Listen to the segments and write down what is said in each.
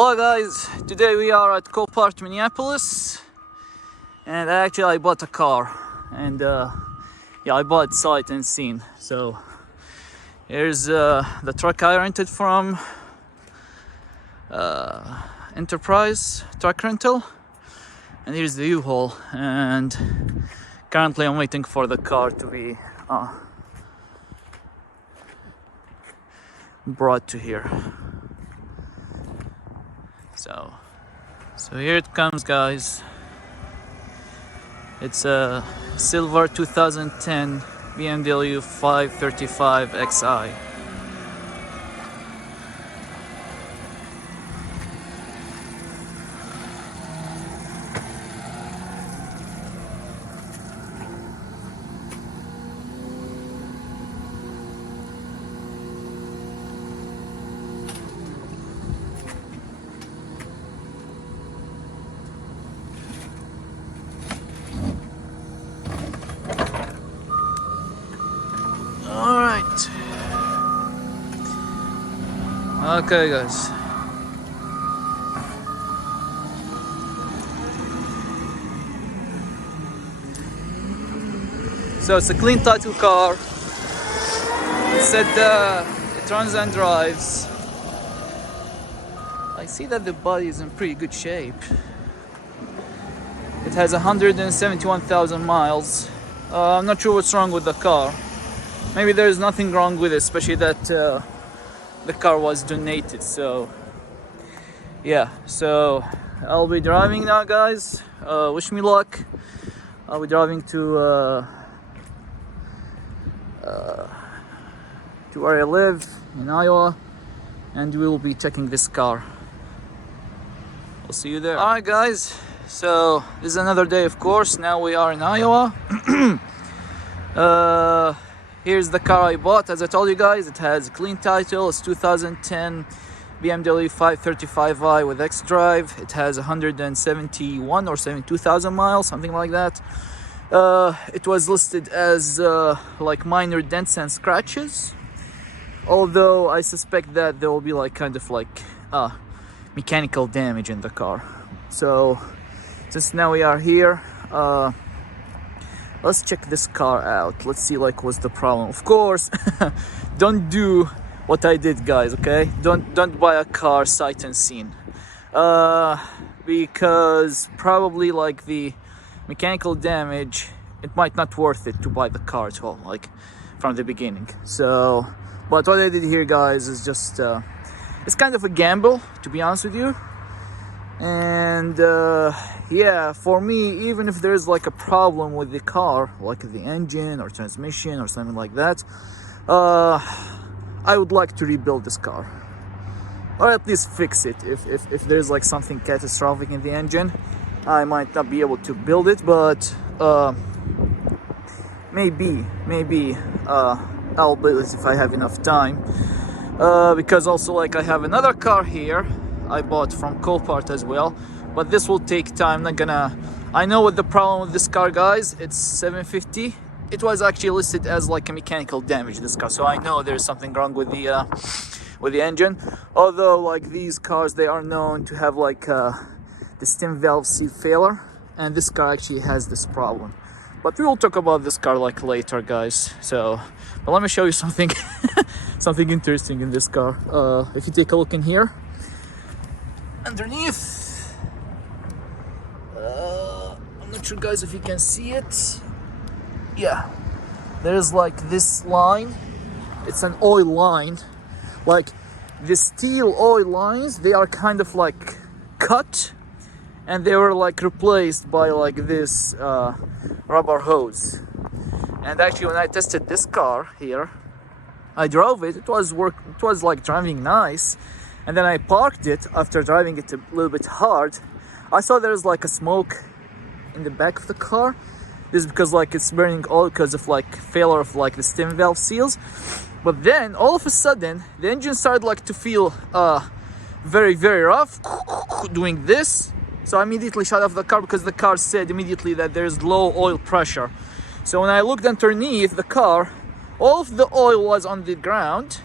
Hello guys, today we are at Copart, Minneapolis, and I bought a car, and I bought sight unseen. So here's the truck I rented from Enterprise Truck Rental, and here's the U-Haul, and currently I'm waiting for the car to be brought to here. So here it comes, guys. It's a silver 2010 BMW 535 Xi. Alright. Okay, guys. So it's a clean title car. It said it runs and drives. I see that the body is in pretty good shape. It has 171,000 miles. I'm not sure what's wrong with the car. Maybe there's nothing wrong with it, especially that the car was donated. So yeah, so I'll be driving now, guys. Wish me luck. I'll be driving to where I live in Iowa, and we will be checking this car. I'll see you there. Alright, guys, so this is another day, of course. Now we are in Iowa. Here's the car I bought. As I told you guys, it has a clean title. It's 2010 BMW 535i with X-Drive. It has 171 or 72,000 miles, something like that. It was listed as like minor dents and scratches, although I suspect that there will be like kind of like mechanical damage in the car. So since now we are here, let's check this car out. Let's see like what's the problem. Of course, don't do what I did, guys, okay? Don't buy a car sight unseen, because probably like the mechanical damage, it might not worth it to buy the car at all, like from the beginning. So but what I did here, guys, is just it's kind of a gamble, to be honest with you. And yeah, for me, even if there's like a problem with the car, like the engine or transmission or something like that, I would like to rebuild this car, or at least fix it. If there's like something catastrophic in the engine, I might not be able to build it, but maybe I'll build it if I have enough time, because also like I have another car here I bought from Copart as well, but this will take time. I know what the problem with this car, guys. It's 750. It was actually listed as like a mechanical damage, this car, so I know there's something wrong with the engine. Although like these cars, they are known to have like the stem valve seal failure, and this car actually has this problem. But we will talk about this car like later, guys. So but let me show you something something interesting in this car. If you take a look in here underneath, I'm not sure, guys, if you can see it. Yeah, there's like this line. It's an oil line. Like the steel oil lines, they are kind of like cut, and they were like replaced by like this rubber hose. And actually, when I tested this car here, I drove it. It was like driving nice. And then I parked it after driving it a little bit hard. I saw there's like a smoke in the back of the car. This is because like it's burning oil because of like failure of like the stem valve seals. But then all of a sudden the engine started like to feel very, very rough, doing this. So I immediately shut off the car because the car said immediately that there's low oil pressure. So when I looked underneath the car, all of the oil was on the ground,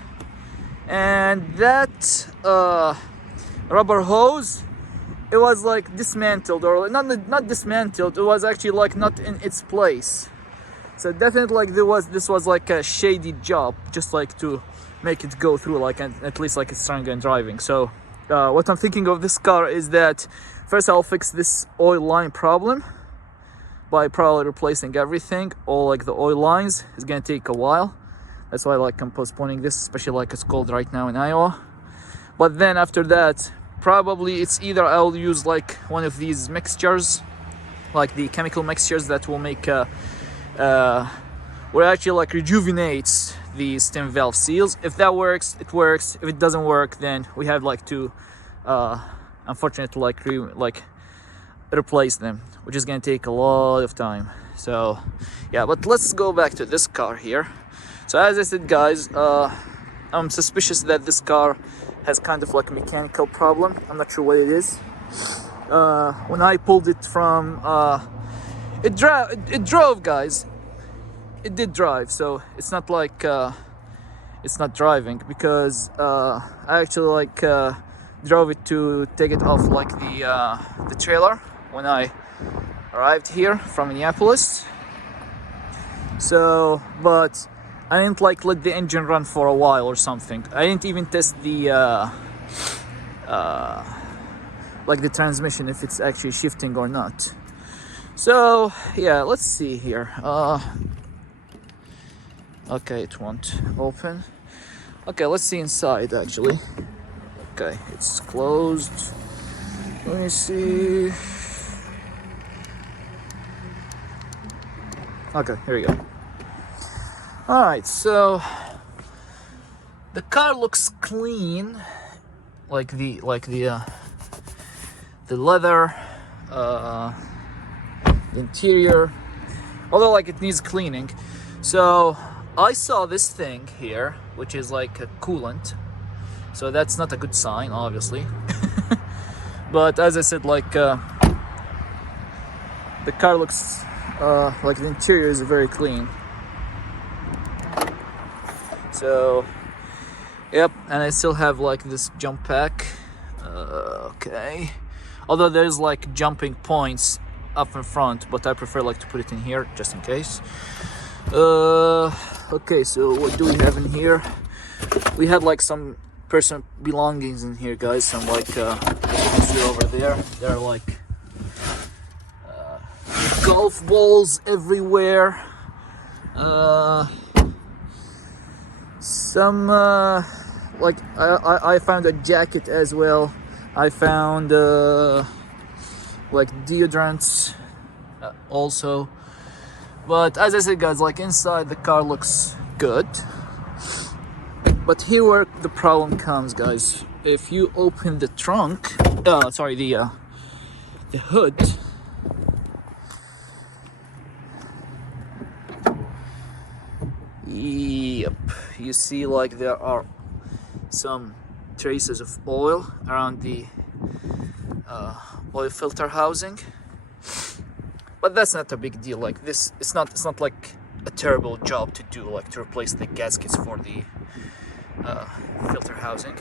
and that rubber hose, it was like dismantled, or not dismantled, it was actually like not in its place. So definitely like this was like a shady job, just like to make it go through, like, and at least like it's stronger in driving. So what I'm thinking of this car is that first I'll fix this oil line problem by probably replacing everything, all like the oil lines. It's gonna take a while. That's why like I'm postponing this, especially like it's cold right now in Iowa. But then after that, probably it's either I'll use like one of these mixtures, like the chemical mixtures that will make where actually like rejuvenates the stem valve seals. If that works, it works. If it doesn't work, then we have like to unfortunately like replace them, which is gonna take a lot of time. So yeah, but let's go back to this car here. So as I said, guys, I'm suspicious that this car has kind of like a mechanical problem. I'm not sure what it is. When I pulled it from it drove, guys. It did drive, so it's not like it's not driving, because I actually like drove it to take it off like the trailer when I arrived here from Minneapolis. So, but I didn't like let the engine run for a while or something. I didn't even test the like the transmission, if it's actually shifting or not. So yeah, let's see here. Okay, it won't open. Okay, let's see inside actually. Okay, it's closed. Let me see. Okay, here we go. All right, so the car looks clean, like the leather, the interior, although like it needs cleaning. So I saw this thing here, which is like a coolant, so that's not a good sign, obviously. But as I said, like the car looks like the interior is very clean. So yep, and I still have like this jump pack. Okay, although there's like jumping points up in front, but I prefer like to put it in here just in case. Okay, so what do we have in here? We had like some personal belongings in here, guys. Some like you can see over there, there are like golf balls everywhere. Some like I found a jacket as well. I found like deodorants also. But as I said, guys, like inside the car looks good. But here where the problem comes, guys. If you open the trunk, sorry, the hood. Yep, you see like there are some traces of oil around the oil filter housing. But that's not a big deal. Like this, it's not like a terrible job to do, like to replace the gaskets for the filter housing.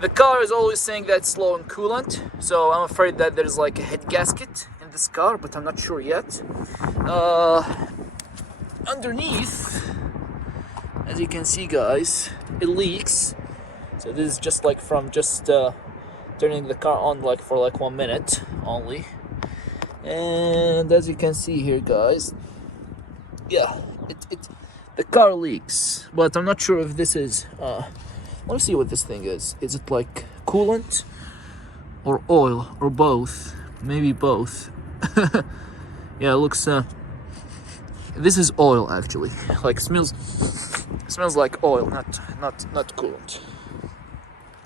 The car is always saying that it's low in coolant, so I'm afraid that there's like a head gasket in this car, but I'm not sure yet. Underneath, as you can see, guys, it leaks. So this is just like from turning the car on like for like 1 minute only. And as you can see here, guys, yeah, the car leaks, but I'm not sure if this is let me see what this thing is. Is it like coolant or oil or both? Maybe both. Yeah, it looks this is oil actually. Like smells like oil, not coolant.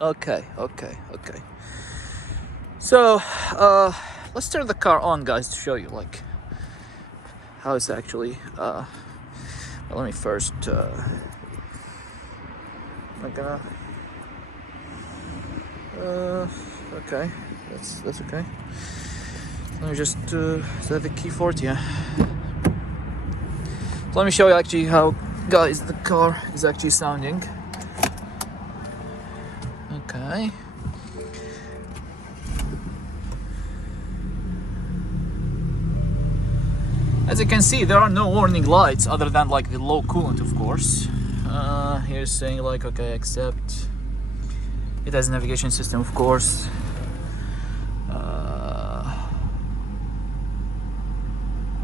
Okay. So let's turn the car on, guys, to show you like how it's actually let me first I'm gonna okay, that's okay. Let me just is that the key for it? Yeah. So let me show you actually how, guys, the car is actually sounding. Okay. As you can see, there are no warning lights other than like the low coolant, of course. Here's saying like, okay, accept. It has a navigation system, of course.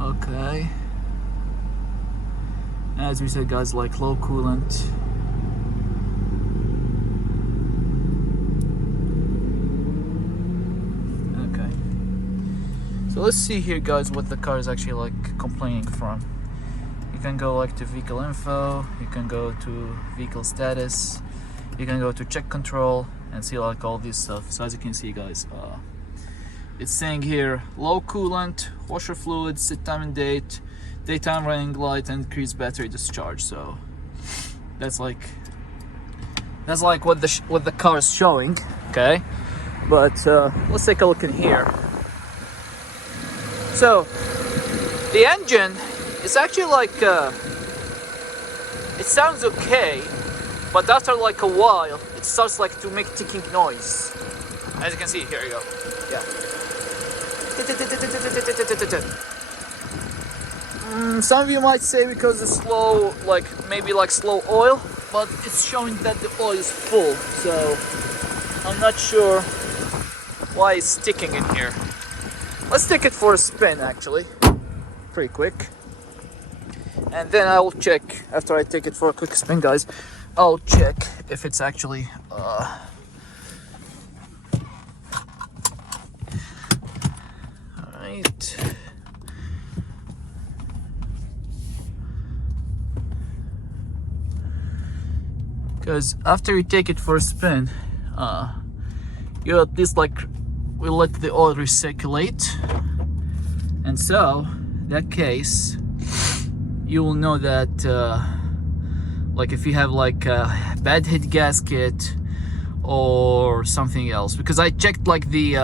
Okay. As we said, guys, like low coolant. Okay. So let's see here, guys, what the car is actually like complaining from. You can go like to vehicle info, you can go to vehicle status, you can go to check control and see like all this stuff. So as you can see, guys, it's saying here low coolant, washer fluid, set time and date, daytime running light, and increased battery discharge. So that's like what the car is showing. Okay, but let's take a look in here. So the engine is actually like it sounds okay, but after like a while it starts like to make ticking noise. As you can see, here you go. Yeah. Some of you might say because it's slow, like maybe like slow oil, but it's showing that the oil is full, so I'm not sure why it's sticking in here. Let's take it for a spin, actually, pretty quick, and then I will check after I take it for a quick spin, guys. I'll check if it's actually alright. Because after you take it for a spin, you at least like will let the oil recirculate, and so in that case you will know that like if you have like a bad head gasket or something else. Because I checked like the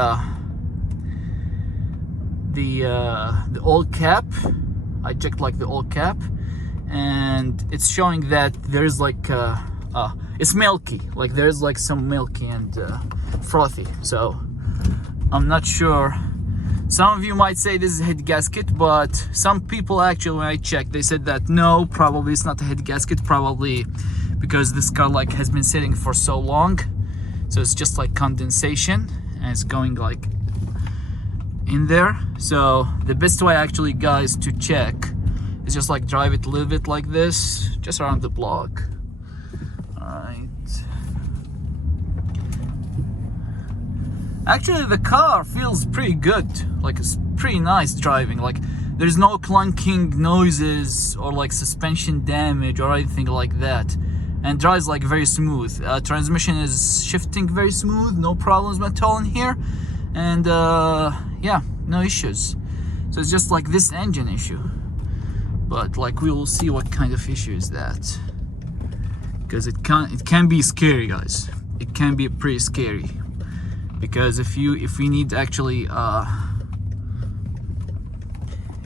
oil cap. I checked like the oil cap, and it's showing that there's like it's milky, like there's like some milky and frothy. So I'm not sure. Some of you might say this is a head gasket, but some people actually, when I checked, they said that no, probably it's not a head gasket, probably because this car like has been sitting for so long, so it's just like condensation and it's going like in there. So the best way actually, guys, to check is just like drive it a little bit like this, just around the block. Alright. Actually, the car feels pretty good. Like, it's pretty nice driving. Like, there's no clunking noises or like suspension damage or anything like that. And drives like very smooth. Transmission is shifting very smooth, no problems at all in here. And yeah, no issues. So it's just like this engine issue. But like we will see what kind of issue is that. Because it can be scary, guys. It can be pretty scary. Because if we need actually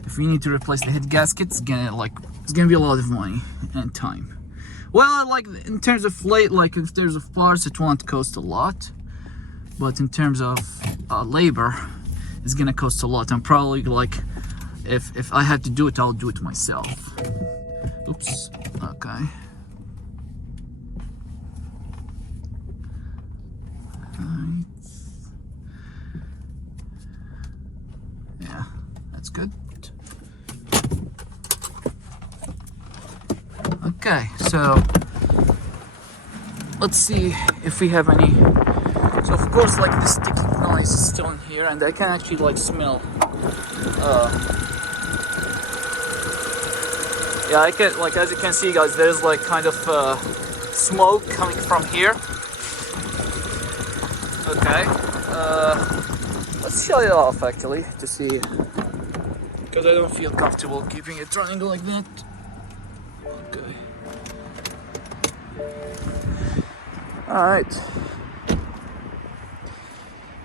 if we need to replace the head gasket, it's gonna be a lot of money and time. Well, like in terms of like in terms of parts, it won't cost a lot, but in terms of labor, it's gonna cost a lot. And probably like if I have to do it, I'll do it myself. Oops. Okay. Yeah, that's good. Okay, so let's see if we have any. So of course, like the sticky noise is still in here, and I can actually like smell. Yeah, I can, like, as you can see, guys, there's like kind of smoke coming from here. Okay, let's shut it off actually to see, because I don't feel comfortable keeping it running like that. Okay. Alright.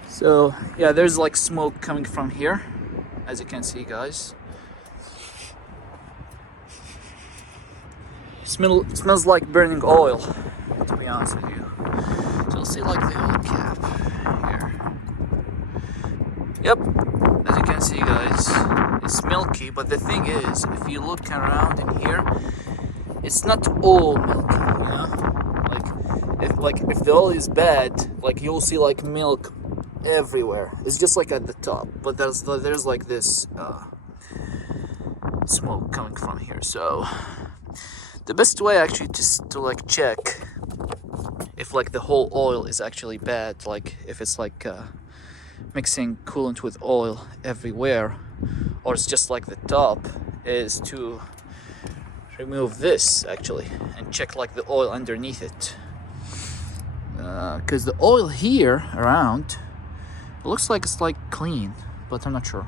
So, yeah, there's like smoke coming from here, as you can see, guys. It smells like burning oil, to be honest with you. So you'll see like the oil cap here. Yep, as you can see, guys, it's milky, but the thing is, if you look around in here, it's not all milky, you know? If the oil is bad, like you'll see like milk everywhere. It's just like at the top, but there's like this smoke coming from here. So the best way actually just to like check if like the whole oil is actually bad, like if it's like mixing coolant with oil everywhere, or it's just like the top, is to remove this actually and check like the oil underneath it, because the oil here around, it looks like it's like clean, but I'm not sure.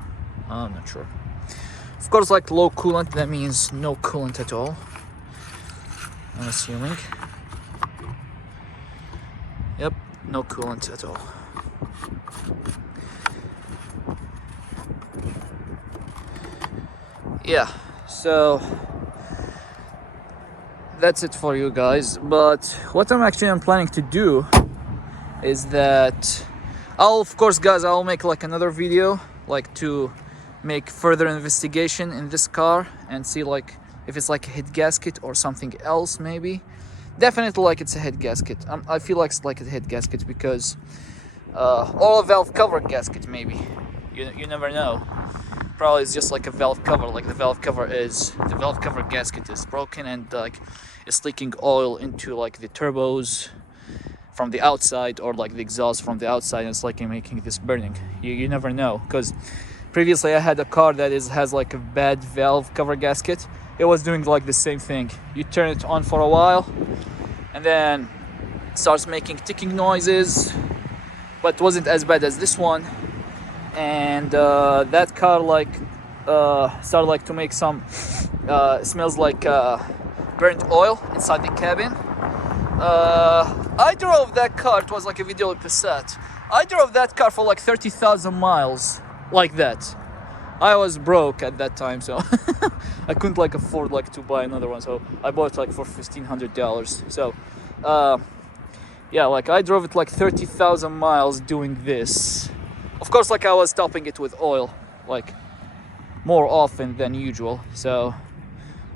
Of course, like low coolant, that means no coolant at all, I'm assuming. Yep, no coolant at all. Yeah, so that's it for you guys. But what I'm planning to do is that of course guys, I'll make like another video like to make further investigation in this car and see like if it's like a head gasket or something else. Maybe definitely like it's a head gasket. I feel like it's like a head gasket because or a valve cover gasket maybe. You never know. Probably it's just like a valve cover, like the valve cover gasket is broken and like it's leaking oil into like the turbos from the outside, or like the exhaust from the outside, and it's like making this burning. You never know, because previously I had a car that has like a bad valve cover gasket. It was doing like the same thing. You turn it on for a while and then it starts making ticking noises, but it wasn't as bad as this one. And that car like started like to make some smells like burnt oil inside the cabin. I drove that car, it was like a video Passat. I drove that car for like 30,000 miles like that. I was broke at that time, so I couldn't like afford like to buy another one, so I bought it like for $1,500. So yeah, like I drove it like 30,000 miles doing this. Of course, like I was topping it with oil, like more often than usual. So,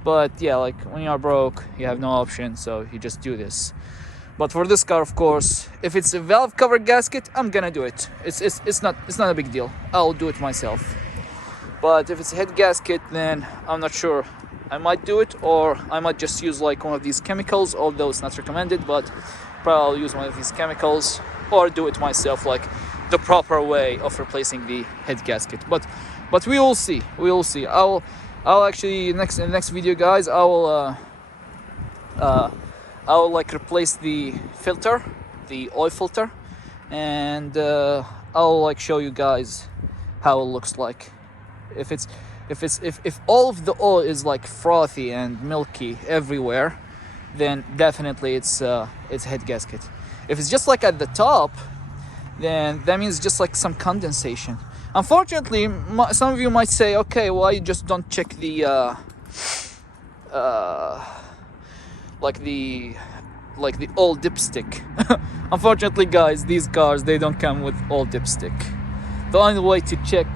but yeah, like when you are broke, you have no option, so you just do this. But for this car, of course, if it's a valve cover gasket, I'm gonna do it. It's not a big deal. I'll do it myself. But if it's a head gasket, then I'm not sure. I might do it, or I might just use like one of these chemicals, although it's not recommended. But probably I'll use one of these chemicals, or do it myself, like the proper way of replacing the head gasket. But we will see. I'll actually in the next video, guys, I'll like replace the filter, the oil filter, and I'll like show you guys how it looks like. If all of the oil is like frothy and milky everywhere, then definitely it's head gasket. If it's just like at the top, then that means just like some condensation. Unfortunately, some of you might say, okay, why you just don't check the like the old dipstick? Unfortunately, guys, these cars, they don't come with old dipstick. The only way to check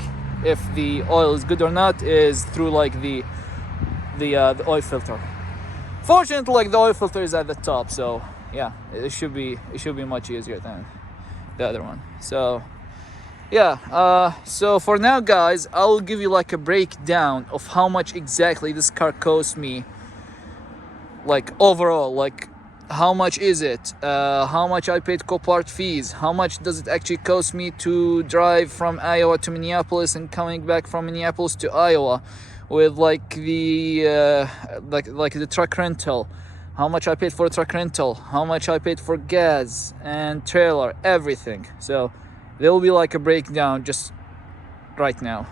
if the oil is good or not is through like the oil filter. Fortunately, like the oil filter is at the top, so yeah, it should be much easier than the other one. So yeah, so for now, guys, I'll give you like a breakdown of how much exactly this car cost me, like overall, like how much is it, how much I paid Copart fees, how much does it actually cost me to drive from Iowa to Minneapolis and coming back from Minneapolis to Iowa with like the like the truck rental, how much I paid for truck rental, how much I paid for gas and trailer, everything. So there will be like a breakdown just right now.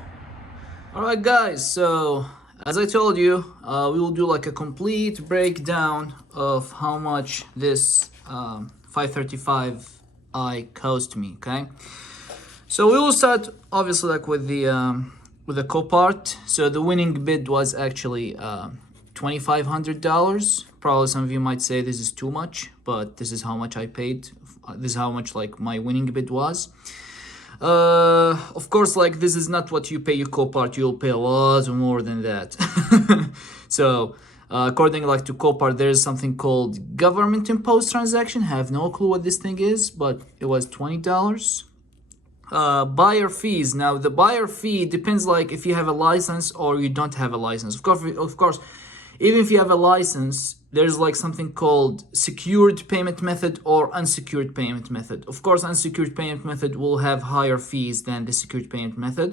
Alright, guys, so as I told you, we will do like a complete breakdown of how much this 535i cost me, okay? So we will start obviously like with the Copart. So the winning bid was actually $2,500. Probably some of you might say this is too much, but this is how much I paid. This is how much like my winning bid was. Of of course, like this is not what you pay your Copart. You'll pay a lot more than that. So according like to Copart, there's something called government imposed transaction. Have no clue what this thing is, but it was $20. Buyer fees. Now the buyer fee depends like if you have a license or you don't have a license. Of course, even if you have a license, there's like something called secured payment method or unsecured payment method. Of course, unsecured payment method will have higher fees than the secured payment method.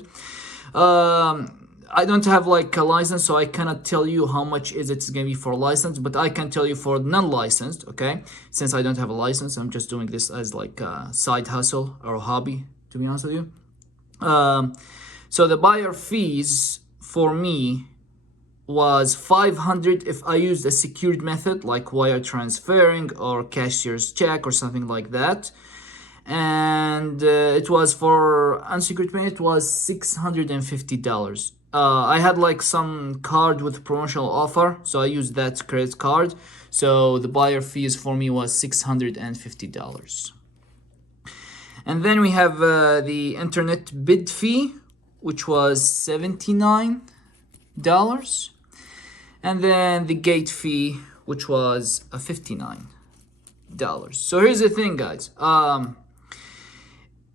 I don't have like a license, so I cannot tell you how much it's gonna be for license, but I can tell you for non-licensed, okay? Since I don't have a license, I'm just doing this as like a side hustle or a hobby, to be honest with you. So the buyer fees for me was $500 if I used a secured method like wire transferring or cashier's check or something like that. And it was for unsecured payment, it was $650. I had like some card with promotional offer, so I used that credit card. So the buyer fees for me was $650. And then we have the internet bid fee, which was $79. And then the gate fee, which was $59. So here's the thing, guys.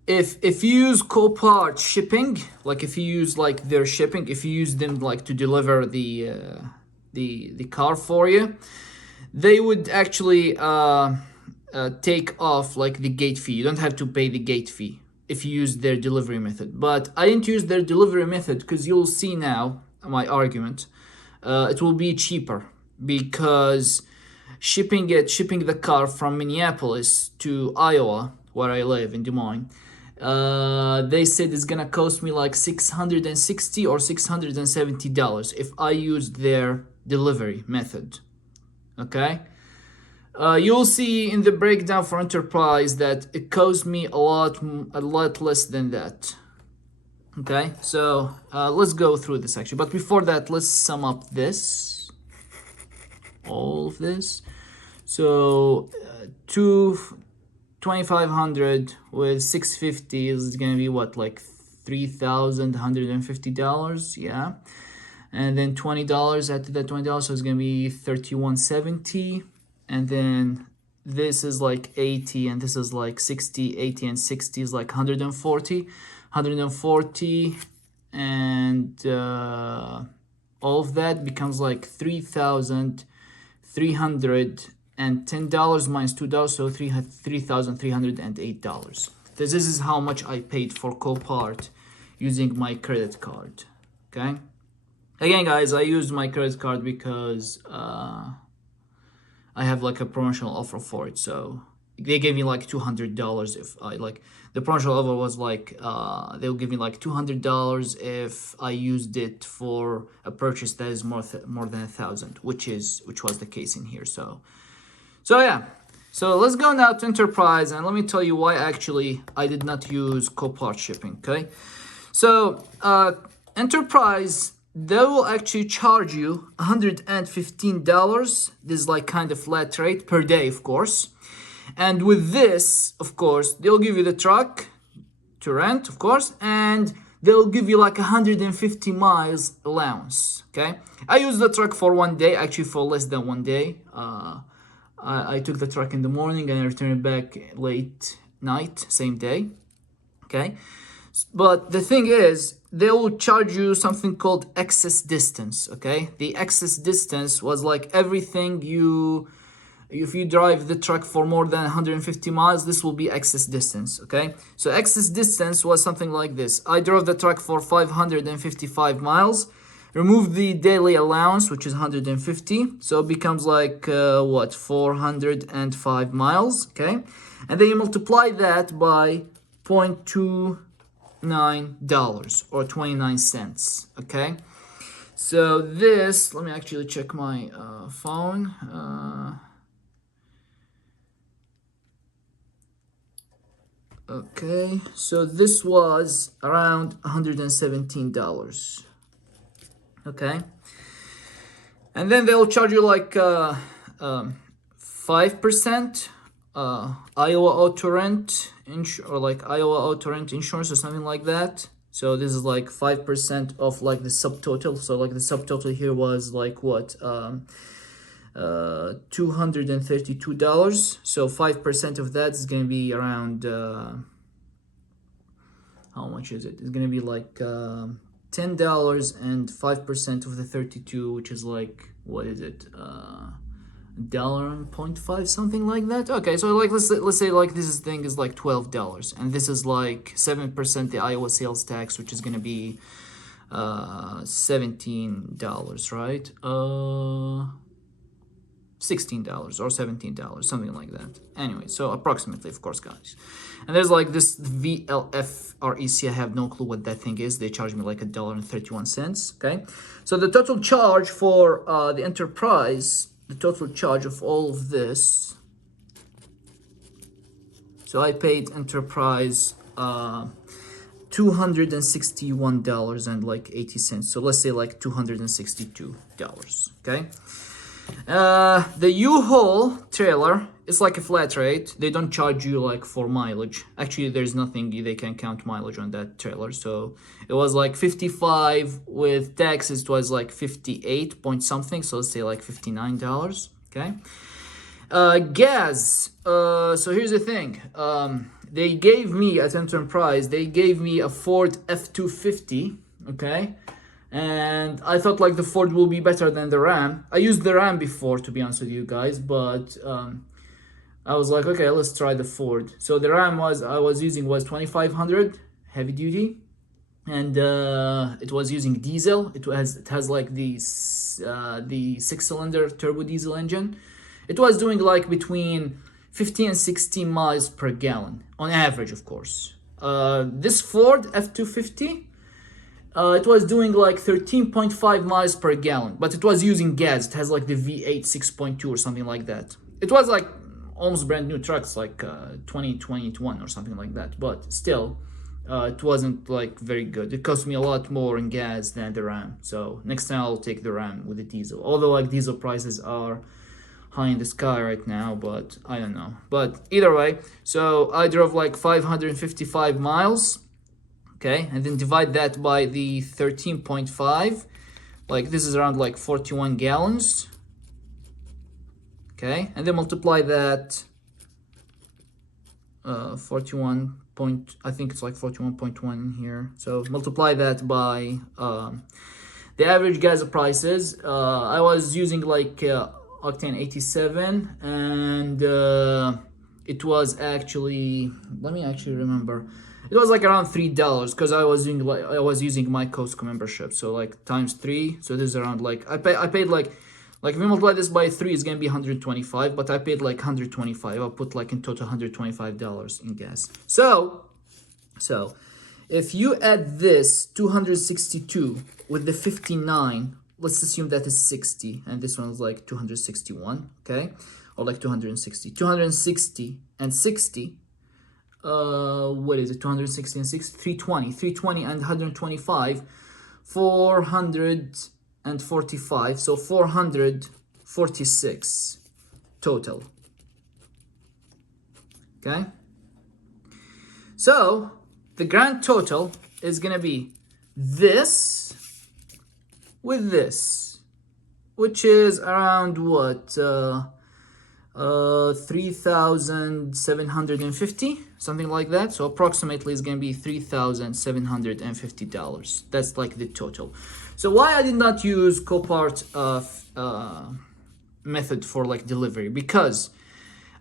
If you use Copart shipping, like if you use like their shipping, if you use them like to deliver the car for you, they would actually take off like the gate fee. You don't have to pay the gate fee if you use their delivery method. But I didn't use their delivery method because you'll see now my argument. It will be cheaper because shipping the car from Minneapolis to Iowa, where I live in Des Moines, they said it's gonna cost me like $660 or $670 if I used their delivery method. Okay, you'll see in the breakdown for Enterprise that it cost me a lot less than that. Okay, so let's go through this actually, but before that, let's sum up all of this. So 2,500 with 650 is gonna be what, like $3,150, yeah. And then $20 after that $20, so it's gonna be $3,170. And then this is like 80, and this is like 60. 80 and 60 is like 140, and all of that becomes like $3,310 minus $2, so $3,308. This is how much I paid for Copart using my credit card. Okay, again, guys, I used my credit card because I have like a promotional offer for it, so they gave me like $200 if I like. The promotional offer was like they'll give me like $200 if I used it for a purchase that is more than 1,000, which was the case in here. So yeah. So let's go now to Enterprise, and let me tell you why actually I did not use Copart shipping. Okay, so Enterprise, they will actually charge you $115. This is like kind of flat rate per day, of course. And with this, of course, they'll give you the truck to rent, of course, and they'll give you like 150 miles allowance. Okay, I used the truck for 1 day, actually for less than 1 day. I took the truck in the morning and I returned it back late night, same day. Okay, but the thing is, they will charge you something called excess distance. Okay, the excess distance was like everything if you drive the truck for more than 150 miles, this will be excess distance. Okay, so excess distance was something like this. I drove the truck for 555 miles, remove the daily allowance, which is 150, so it becomes like 405 miles. Okay, and then you multiply that by $0.29 or 29 cents. Okay, so this, let me actually check my phone. Okay, so this was around $117. Okay, and then they'll charge you like 5% Iowa auto rent or like Iowa auto rent insurance or something like that. So this is like 5% of like the subtotal. So like the subtotal here was like what, $232. So 5% of that is gonna be around how much is it? It's gonna be like $10, and 5% of the 32, which is like, what is it? $1.5, something like that. Okay, so like let's say like this thing is like $12, and this is like 7% the Iowa sales tax, which is gonna be $17, right? $16 or $17, something like that. Anyway, so approximately, of course, guys. And there's like this VLFREC. I have no clue what that thing is. They charge me like $1.31. Okay, so the total charge for the Enterprise, the total charge of all of this. So I paid Enterprise $261 and like 80 cents. So let's say like $262. Okay. The U-Haul trailer is like a flat rate. They don't charge you like for mileage. Actually, there's nothing they can count mileage on that trailer. So it was like 55 with taxes. It was like 58 point something. So let's say like $59. Okay. Gas. So here's the thing. They gave me at Enterprise. They gave me a Ford F-250. Okay. And I thought like the Ford will be better than the Ram. I used the Ram before, to be honest with you guys, but I was like, okay, let's try the Ford. So the Ram I was using was 2500 heavy duty, and it was using diesel. It has like the 6-cylinder turbo diesel engine. It was doing like between 15 and 16 miles per gallon on average, of course. This Ford F-250. It was doing like 13.5 miles per gallon, but it was using gas. It has like the V8 6.2 or something like that. It was like almost brand new trucks, like 2021 or something like that. But still, it wasn't like very good. It cost me a lot more in gas than the Ram. So next time I'll take the Ram with the diesel. Although like diesel prices are high in the sky right now, but I don't know. But either way, so I drove like 555 miles. Okay, and then divide that by the 13.5, like this is around like 41 gallons. Okay, and then multiply that 41 point, I think it's like 41.1 here. So multiply that by the average gas prices. I was using like octane 87, and it was actually, let me actually remember. It was like around $3 because I was using my Costco membership. So like times 3. So this is around like I paid like if we multiply this by 3, it's gonna be 125. But I paid like 125. I'll put like in total $125 in gas. So if you add this 262 with the 59, let's assume that is 60, and this one is like 261. Okay, or like 260 and 60. What is it? 260 and 6, 320 and 125, 445. So 446 total. Okay. So the grand total is gonna be this with this, which is around what? 3,750, something like that. So approximately it's gonna be $3,750. That's like the total. So why I did not use Copart method for like delivery? Because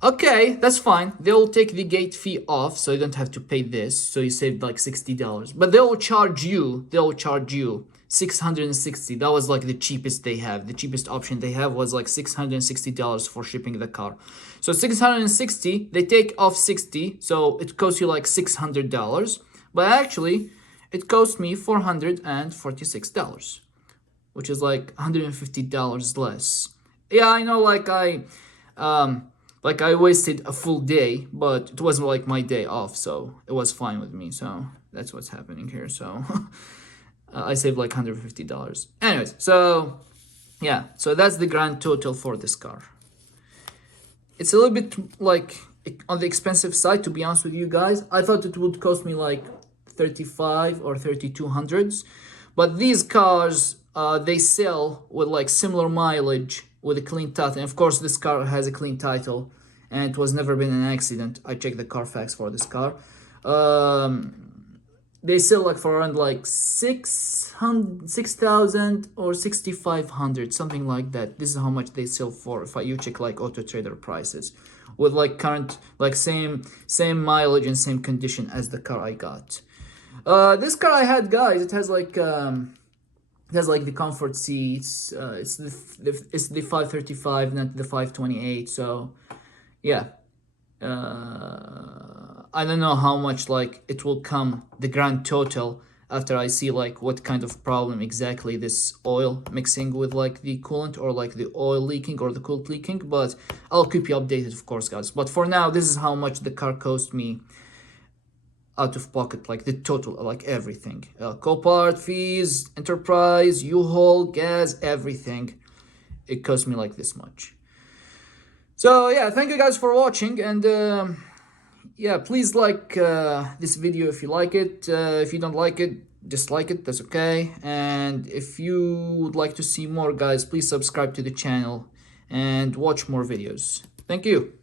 okay, that's fine. They'll take the gate fee off, so you don't have to pay this. So you saved like $60. But they'll charge you $660. That was like the cheapest they have. The cheapest option they have was like $660 for shipping the car. So $660, they take off 60, so it costs you like $600. But actually, it cost me $446, which is like $150 less. Yeah, I know, like I wasted a full day, but it wasn't like my day off, so it was fine with me. So that's what's happening here. So I saved like $150. Anyways, so yeah, so that's the grand total for this car. It's a little bit like on the expensive side, to be honest with you guys. I thought it would cost me like 35 or 3200s. But these cars, they sell with like similar mileage with a clean title. And of course, this car has a clean title and it was never been an accident. I checked the Carfax for this car. They sell like for around like 6,000 or 6,500, something like that. This is how much they sell for if you check like Auto Trader prices with like current, like same mileage and same condition as the car I got. This car I had, guys, it has like the comfort seats. It's the 535, not the 528. So yeah, I don't know how much like it will come the grand total after I see like what kind of problem exactly this oil mixing with like the coolant, or like the oil leaking or the coolant leaking, but I'll keep you updated, of course, guys. But for now, this is how much the car cost me out of pocket, like the total, like everything, Copart fees, enterprise, U-Haul, gas, everything. It cost me like this much. So yeah, thank you guys for watching, and yeah, please like this video if you like it. If you don't like it, dislike it, that's okay. And if you would like to see more, guys, please subscribe to the channel and watch more videos. Thank you.